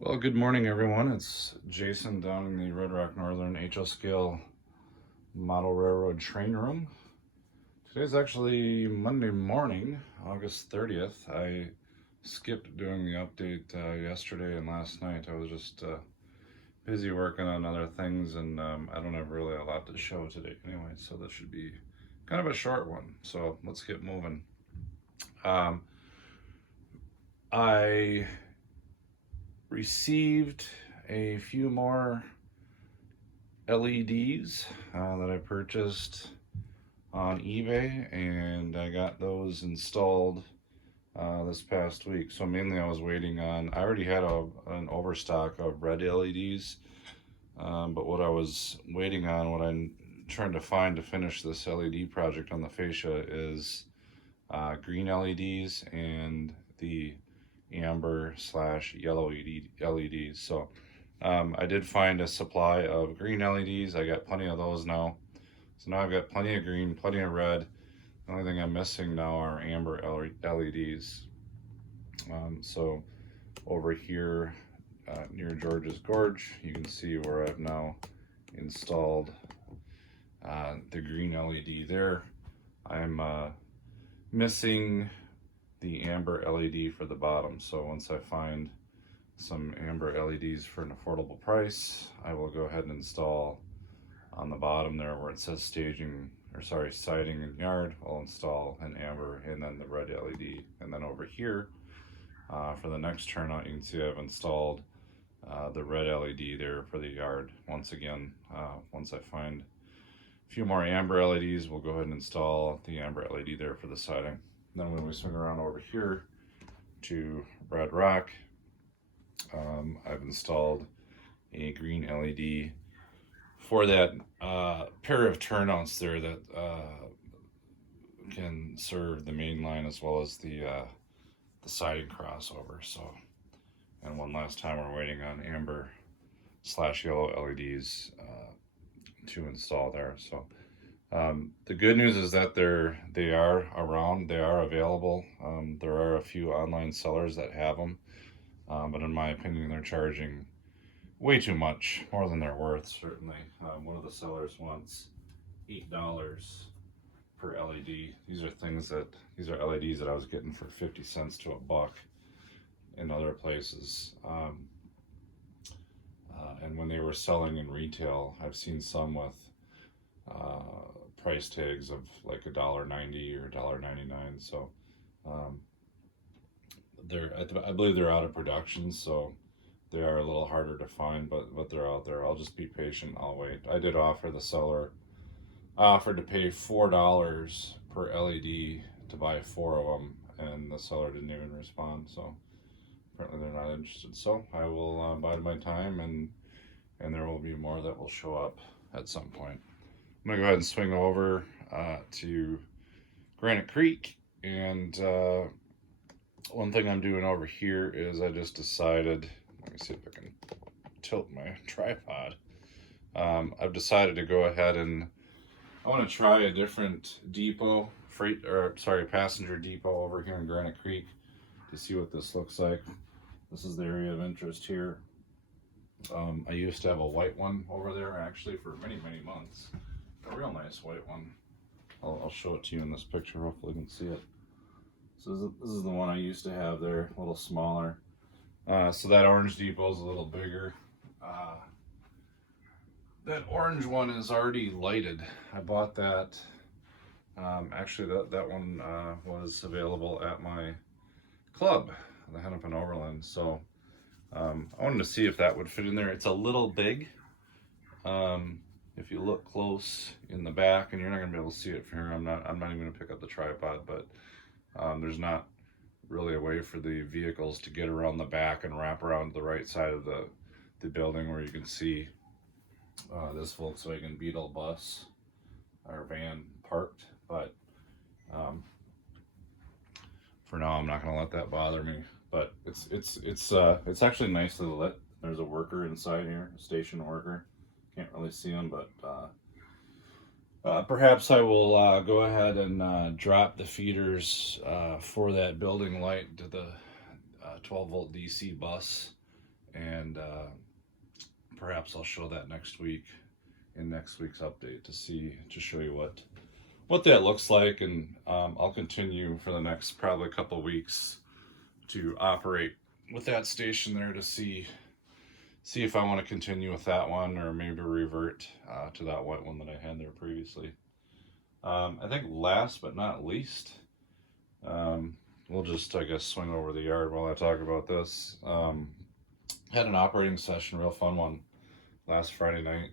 Well, good morning, everyone. It's Jason down in the Red Rock Northern HO Scale Model Railroad Train Room. Today's actually Monday morning, August 30th. I skipped doing the update yesterday and last night. I was just busy working on other things, and I don't have really a lot to show today anyway, so this should be kind of a short one. So let's get moving. Um, I received a few more LEDs that I purchased on eBay, and I got those installed this past week. So mainly I was waiting on, I already had an overstock of red LEDs, but what I was waiting on, what I'm trying to find to finish this LED project on the fascia is green LEDs and the amber slash yellow LEDs. So I did find a supply of green LEDs. I got plenty of those now. So now I've got plenty of green, plenty of red. The only thing I'm missing now are amber LEDs. So over here near George's Gorge, you can see where I've now installed the green LED there. I'm missing the amber LED for the bottom. So once I find some amber LEDs for an affordable price, I will go ahead and install on the bottom there where it says staging, or sorry, siding and yard. I'll install an amber and then the red LED. And then over here for the next turnout, you can see I've installed the red LED there for the yard. Once again, once I find a few more amber LEDs, we'll go ahead and install the amber LED there for the siding. Then when we swing around over here to Red Rock, I've installed a green LED for that pair of turnouts there that can serve the main line as well as the siding crossover. So, and one last time we're waiting on amber slash yellow LEDs to install there. So the good news is that they are around, they are available. There are a few online sellers that have them, but in my opinion, they're charging way too much, more than they're worth. Certainly, one of the sellers wants $8 per LED. These are LEDs that I was getting for 50 cents to a buck in other places. And when they were selling in retail, I've seen some with price tags of like $1.90 or $1.99. So I believe they're out of production, so they are a little harder to find, but they're out there. I'll just be patient. I'll wait. I did offer the seller. I offered to pay $4 per LED to buy 4 of them, and the seller didn't even respond. So apparently they're not interested. So I will bide my time, and there will be more that will show up at some point. I'm gonna go ahead and swing over to Granite Creek, and one thing I'm doing over here is I just decided, let me see if I can tilt my tripod. I've decided to go ahead and I want to try a different depot, passenger depot over here in Granite Creek to see what this looks like. This is the area of interest here. I used to have a white one over there actually for many, many months. A real nice white one. I'll show it to you in this picture. Hopefully you can see it. So this is the one I used to have there, a little smaller. So that orange depot is a little bigger. That orange one is already lighted. I bought that. Actually, that one was available at my club, the Hennepin Overland. So I wanted to see if that would fit in there. It's a little big. If you look close in the back, and you're not gonna be able to see it from here. I'm not even gonna pick up the tripod, but there's not really a way for the vehicles to get around the back and wrap around the right side of the building where you can see this Volkswagen Beetle bus or van parked. But for now, I'm not gonna let that bother me. But it's actually nicely lit. There's a worker inside here, a station worker. Can't really see him, but perhaps I will go ahead and drop the feeders for that building light to the 12 volt DC bus and perhaps I'll show that next week in next week's update to show you what that looks like, and I'll continue for the next probably couple weeks to operate with that station there to see if I want to continue with that one or maybe revert to that white one that I had there previously. I think last but not least, we'll just, I guess, swing over the yard while I talk about this. Had an operating session, real fun one, last Friday night.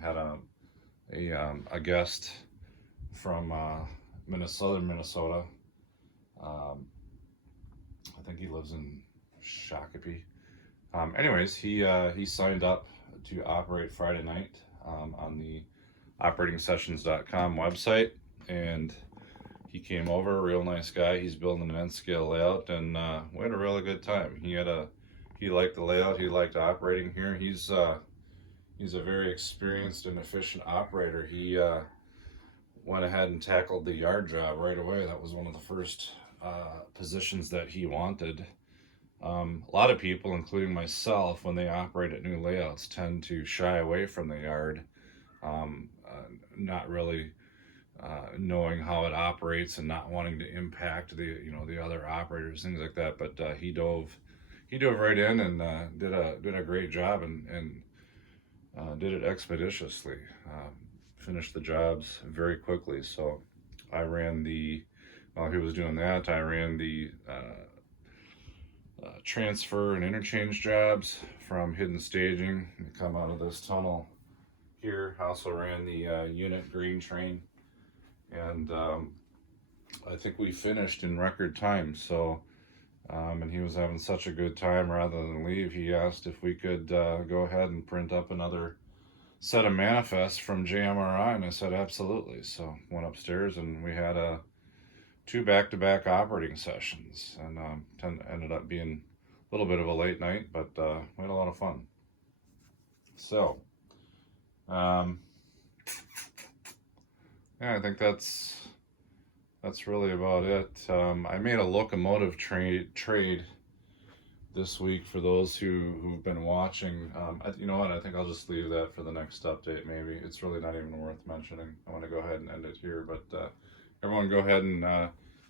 Had a guest from Minnesota. I think he lives in Shakopee. Anyways, he signed up to operate Friday night on the operating-sessions.com website, and he came over. Real nice guy. He's building an N-scale layout, and we had a really good time. He liked the layout. He liked operating here. He's a very experienced and efficient operator. He went ahead and tackled the yard job right away. That was one of the first positions that he wanted. A lot of people, including myself, when they operate at new layouts, tend to shy away from the yard, not really knowing how it operates and not wanting to impact the other operators, things like that. But he dove right in and did a great job and did it expeditiously. Finished the jobs very quickly. So I ran while he was doing that, I ran the transfer and interchange jobs from hidden staging. They come out of this tunnel here. I also ran the unit green train, and I think we finished in record time. So and he was having such a good time, rather than leave, he asked if we could go ahead and print up another set of manifests from JMRI, and I said absolutely. So went upstairs and we had 2 back-to-back operating sessions, and ended up being a little bit of a late night, but we had a lot of fun. So yeah, I think that's really about it. I made a locomotive trade this week for those who've been watching. You know what? I think I'll just leave that for the next update. Maybe it's really not even worth mentioning. I want to go ahead and end it here, but everyone, go ahead and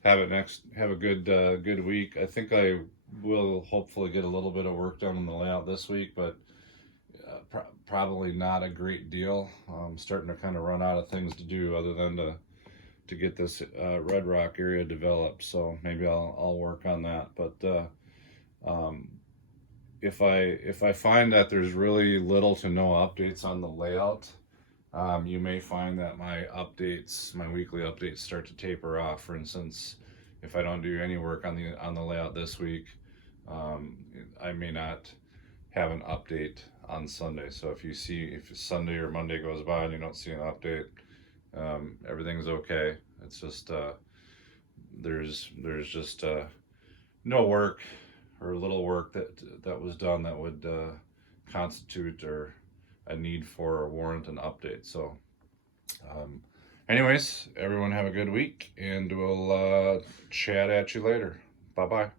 have a good week. I think I will hopefully get a little bit of work done on the layout this week, but probably not a great deal. I'm starting to kind of run out of things to do other than to get this Red Rock area developed. So maybe I'll work on that. But if I find that there's really little to no updates on the layout, you may find that my weekly updates start to taper off. For instance, if I don't do any work on the layout this week, I may not have an update on Sunday. So if Sunday or Monday goes by and you don't see an update, everything's okay. It's just there's just no work or little work that was done that would constitute or a need for or warrant an update. So anyways, everyone have a good week, and we'll chat at you later. Bye bye.